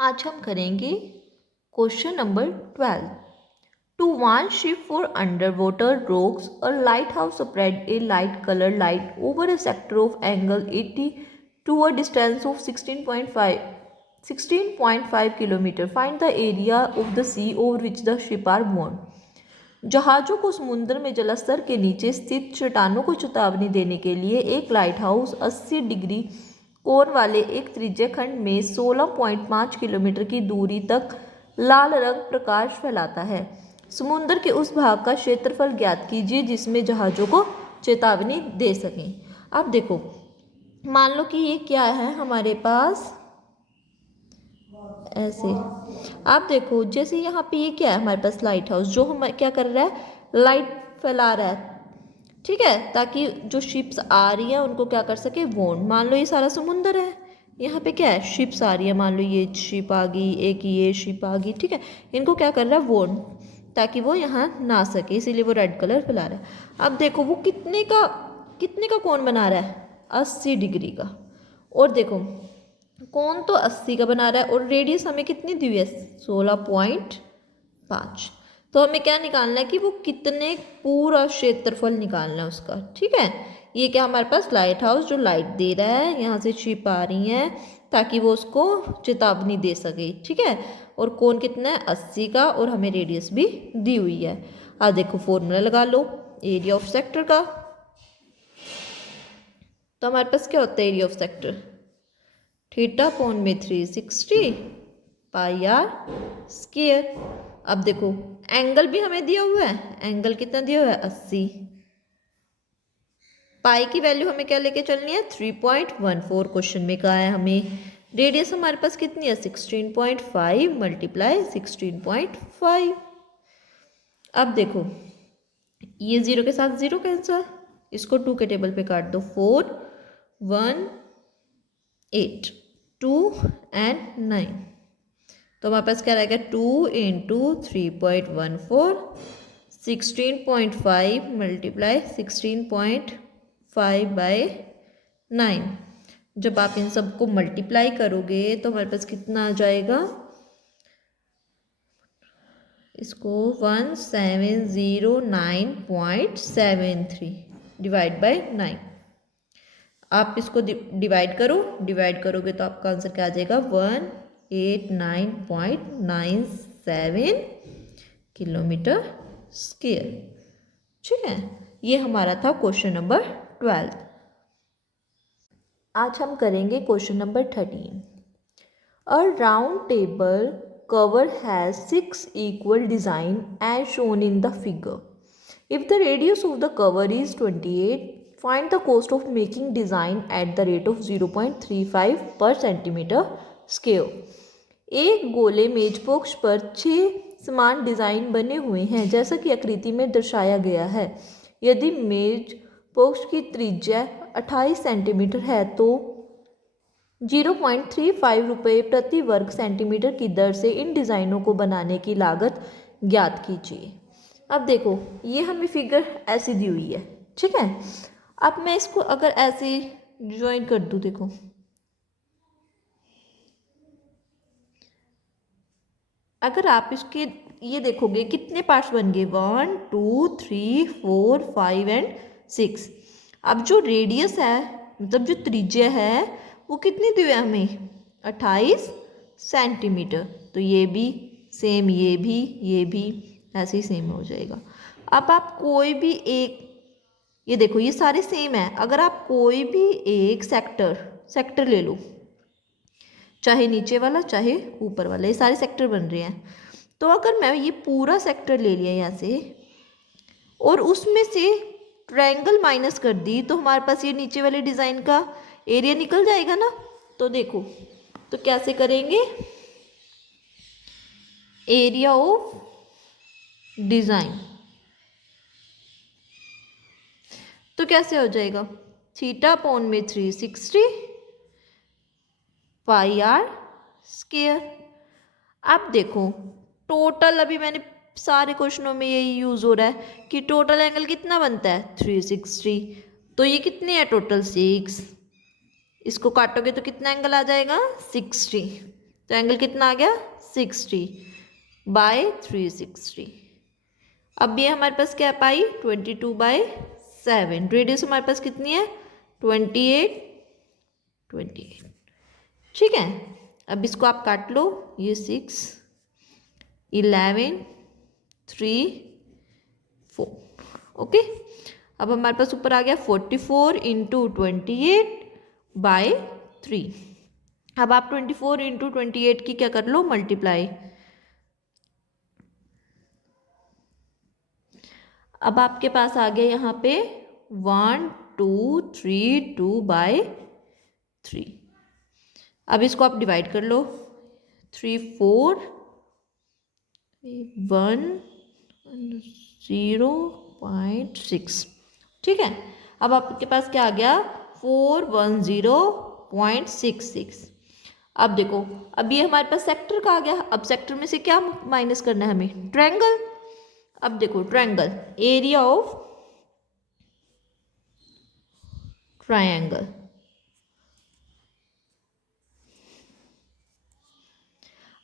आज हम करेंगे question number 12। To warn ship for under water rocks, a lighthouse spread a light colored light over a sector of angle 80 to a distance of 16.5 kilometer. Find the area of the sea over which the ship are moored. जहाज़ों को समुद्र में जलस्तर के नीचे स्थित चट्टानों को चेतावनी देने के लिए एक लाइट हाउस 80 डिग्री कोण वाले एक त्रिज्य खंड में 16.5 किलोमीटर की दूरी तक लाल रंग प्रकाश फैलाता है। समुद्र के उस भाग का क्षेत्रफल ज्ञात कीजिए जिसमें जहाज़ों को चेतावनी दे सकें। अब देखो, मान लो कि ये क्या है हमारे पास, ऐसे आप देखो, जैसे यहाँ पे ये क्या है हमारे पास लाइट हाउस, जो हम क्या कर रहा है, लाइट फैला रहा है, ठीक है, ताकि जो शिप्स आ रही हैं उनको क्या कर सके, वॉर्न। मान लो ये सारा समुंदर है, यहाँ पे क्या है, शिप्स आ रही है, मान लो ये शिप आ गई, एक ये शिप आ गई, ठीक है, इनको क्या कर रहा है, वॉर्न, ताकि वो यहाँ ना सके, इसीलिए वो रेड कलर फैला रहा है। अब देखो वो कितने का कोण बना रहा है, 80 डिग्री का। और देखो कोण तो 80 का बना रहा है और रेडियस हमें कितनी दी हुई है, 16.5। तो हमें क्या निकालना है कि वो कितने, पूरा क्षेत्रफल निकालना है उसका, ठीक है। ये क्या हमारे पास लाइट हाउस जो लाइट दे रहा है, यहाँ से शिप आ रही है ताकि वो उसको चेतावनी दे सके, ठीक है। और कोण कितना है, 80 का, और हमें रेडियस भी दी हुई है। आज देखो फॉर्मूला लगा लो एरिया ऑफ सेक्टर का। तो हमारे पास क्या होता है area of sector, theta upon में 360 पाई आर स्क्वायर। अब देखो एंगल भी हमें दिया हुआ है, एंगल कितना दिया हुआ है, 80। पाई की वैल्यू हमें क्या लेके चलनी है, 3.14 क्वेश्चन में कहा है हमें। रेडियस हमारे पास कितनी है, 16.5 मल्टीप्लाई 16.5। अब देखो ये 0 के साथ 0 कैंसिल, इसको 2 के टेबल पे काट दो, 4 1 8 2 एंड 9। तो हमारे पास क्या रहेगा, 2 इंटू 3.14 16.5 मल्टीप्लाई 16.5 बाई 9। जब आप इन सबको मल्टीप्लाई करोगे तो हमारे पास कितना आ जाएगा, इसको 1709.73 डिवाइड बाई 9। आप इसको डिवाइड करो, डिवाइड करोगे तो आपका आंसर क्या आ जाएगा, 189.97 किलोमीटर स्क्वायर, ठीक है। ये हमारा था क्वेश्चन नंबर 12। आज हम करेंगे question number 13। A round table cover has 6 equal design as shown in the figure. If the radius of the cover is 28, find the cost of making design at the rate of 0.35 per centimeter square. एक गोले मेजपोक्ष पर 6 समान design बने हुए हैं जैसा कि आकृति में दर्शाया गया है। यदि मेजपोक्ष की त्रिज्या 28 सेंटीमीटर है तो 0.35 रुपये प्रति वर्ग सेंटीमीटर की दर से इन डिज़ाइनों को बनाने की लागत ज्ञात कीजिए। अब देखो ये हमें फिगर ऐसी दी हुई है, ठीक है। अब मैं इसको अगर ऐसे ज्वाइन कर दूँ, देखो अगर आप इसके ये देखोगे कितने पार्ट्स बन गए, 1 2 3 4 5 एंड 6। अब जो रेडियस है, मतलब जो त्रिज्या है, वो कितनी दी है हमें, 28 सेंटीमीटर। तो ये भी सेम, ये भी ऐसे ही सेम हो जाएगा। अब आप कोई भी एक, ये देखो ये सारे सेम है, अगर आप कोई भी एक सेक्टर ले लो, चाहे नीचे वाला चाहे ऊपर वाला, ये सारे सेक्टर बन रहे हैं। तो अगर मैं ये पूरा सेक्टर ले लिया यहाँ से और उसमें से ट्रायंगल माइनस कर दी, तो हमारे पास ये नीचे वाले डिज़ाइन का एरिया निकल जाएगा ना। तो देखो तो कैसे करेंगे, एरिया ऑफ डिज़ाइन तो कैसे हो जाएगा, थीटा अपॉन में 360 पाई आर स्क्वायर। अब देखो टोटल, अभी मैंने सारे क्वेश्चनों में यही यूज़ हो रहा है कि टोटल एंगल कितना बनता है, 360। तो ये कितने है टोटल, 6। इसको काटोगे तो कितना एंगल आ जाएगा, 60। तो एंगल कितना आ गया 60/360। अब ये हमारे पास क्या पाई 22/7। रेडियस हमारे पास कितनी है 28। ठीक है, अब इसको आप काट लो, ये 6, 11, 3, 4। ओके, अब हमारे पास ऊपर आ गया 44 इंटू 28/3। अब आप 24 इंटू 28 की क्या कर लो मल्टीप्लाई। अब आपके पास आ गया यहाँ पे 1232/3। अब इसको आप डिवाइड कर लो, 3, 4, 1, 0.6। ठीक है, अब आपके पास क्या आ गया 410.66। अब देखो, अब ये हमारे पास सेक्टर का आ गया। अब सेक्टर में से क्या माइनस करना है हमें ट्रायंगल। अब देखो ट्रायंगल, एरिया ऑफ ट्रायंगल।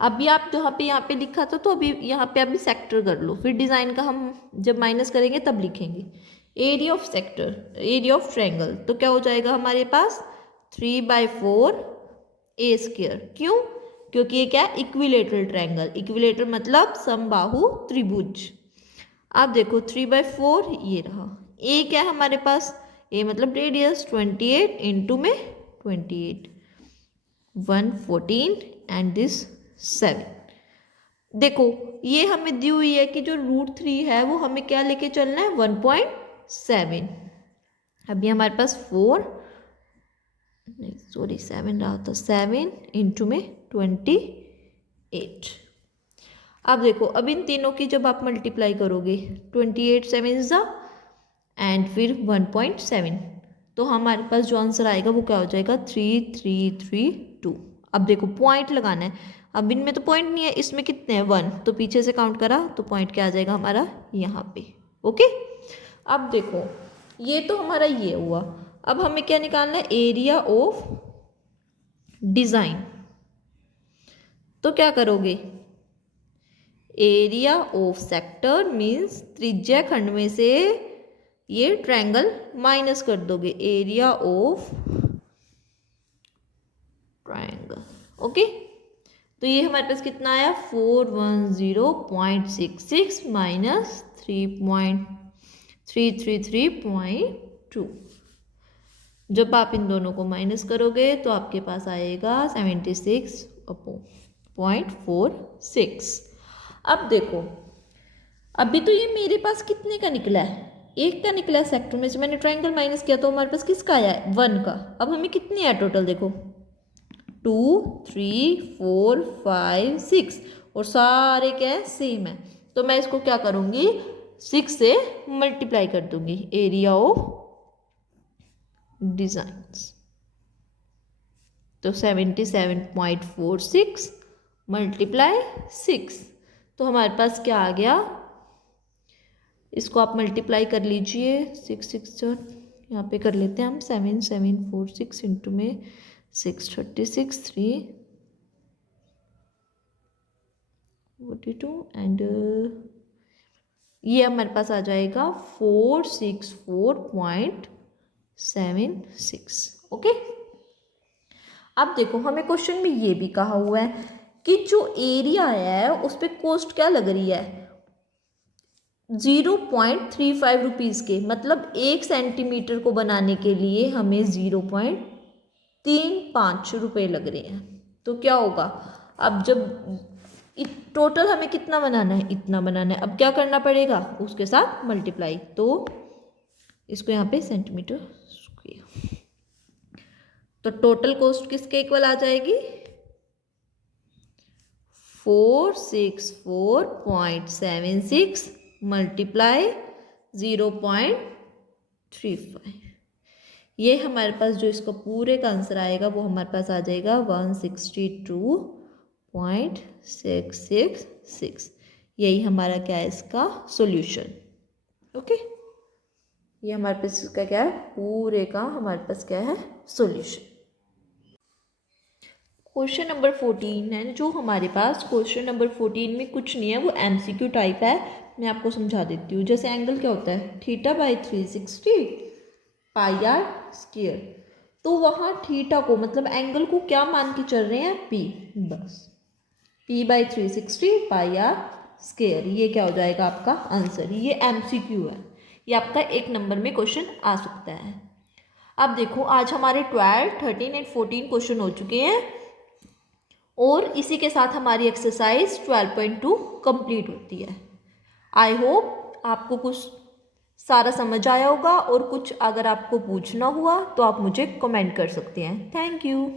अभी आप जहाँ पे यहाँ पे लिखा था तो अभी यहाँ पे अभी सेक्टर कर लो, फिर डिज़ाइन का हम जब माइनस करेंगे तब लिखेंगे। Area of sector, area of triangle, तो क्या हो जाएगा हमारे पास 3/4 A²। क्यों? क्योंकि ये क्या है इक्विलेटरल ट्रायंगल। इक्विलेटरल मतलब समबाहु त्रिभुज। अब देखो 3/4 ये रहा। ए क्या है हमारे पास, ए मतलब रेडियस 28 इंटू में 28, 114 एंड दिस 7। देखो ये हमें दी हुई है कि जो √3 है वो हमें क्या लेके चलना है 1.7। अभी हमारे पास 4 नहीं सॉरी 7 रहा था, 7 इंटू में 28। अब देखो, अब इन तीनों की जब आप मल्टीप्लाई करोगे 28 7 ज़ा एंड फिर 1.7, तो हमारे पास जो आंसर आएगा वो क्या हो जाएगा 3332। अब देखो पॉइंट लगाना है। अब इनमें तो पॉइंट नहीं है, इसमें कितने हैं 1, तो पीछे से काउंट करा तो पॉइंट क्या आ जाएगा हमारा यहाँ पे। ओके, अब देखो ये तो हमारा ये हुआ। अब हमें क्या निकालना है एरिया ऑफ डिज़ाइन। तो क्या करोगे, एरिया ऑफ सेक्टर मीन्स त्रिज्या खंड में से ये ट्रायंगल माइनस कर दोगे, एरिया ऑफ ट्रायंगल। ओके, तो ये हमारे पास कितना आया 410.66 माइनस 3.333.2। जब आप इन दोनों को माइनस करोगे तो आपके पास आएगा 76.46। अब देखो, अभी तो ये मेरे पास कितने का निकला है, एक का निकला है सेक्टर में से। मैंने ट्रायंगल माइनस किया तो हमारे पास किसका आया है 1 का। अब हमें कितने हैं टोटल, देखो 2 3 4 5 6 और सारे क्या है सेम है। तो मैं इसको क्या करूँगी 6 से मल्टीप्लाई कर दूंगी, एरिया ऑफ डिज़ाइंस। तो 77.46 मल्टीप्लाई 6, तो हमारे पास क्या आ गया, इसको आप मल्टीप्लाई कर लीजिए 6 6 यहाँ पे कर लेते हैं हम 7746 इंटू में 636 3 42 एंड ये हमारे पास आ जाएगा 464.76। ओके, अब देखो हमें क्वेश्चन में ये भी कहा हुआ है कि जो एरिया है उस पर कॉस्ट क्या लग रही है 0.35 रुपीज़ के, मतलब 1 सेंटीमीटर को बनाने के लिए हमें 0.35 रुपये लग रहे हैं। तो क्या होगा, अब जब टोटल हमें कितना बनाना है इतना बनाना है, अब क्या करना पड़ेगा उसके साथ मल्टीप्लाई। तो इसको यहाँ पे सेंटीमीटर स्क्वायर, तो टोटल कॉस्ट किसके इक्वल आ जाएगी 464.76 मल्टीप्लाई 0.35। ये हमारे पास जो इसका पूरे का आंसर आएगा वो हमारे पास आ जाएगा 162.666। यही हमारा क्या है इसका सॉल्यूशन। ओके, ये हमारे पास इसका क्या है पूरे का हमारे पास क्या है सॉल्यूशन। क्वेश्चन नंबर 14 है जो हमारे पास। क्वेश्चन नंबर 14 में कुछ नहीं है, वो एमसीक्यू टाइप है। मैं आपको समझा देती हूँ। जैसे एंगल क्या होता है, theta by 360 pi r square. तो वहाँ थीटा को मतलब एंगल को क्या मान के चल रहे हैं, पी। बस P by 360 pi r square, ये क्या हो जाएगा आपका आंसर। ये एमसीक्यू है, ये आपका 1 नंबर में क्वेश्चन आ सकता है। अब देखो आज हमारे 12, 13 एंड 14 क्वेश्चन हो चुके हैं और इसी के साथ हमारी एक्सरसाइज 12.2 कंप्लीट होती है। आई होप आपको कुछ सारा समझ आया होगा और कुछ अगर आपको पूछना हुआ तो आप मुझे कमेंट कर सकते हैं। Thank you.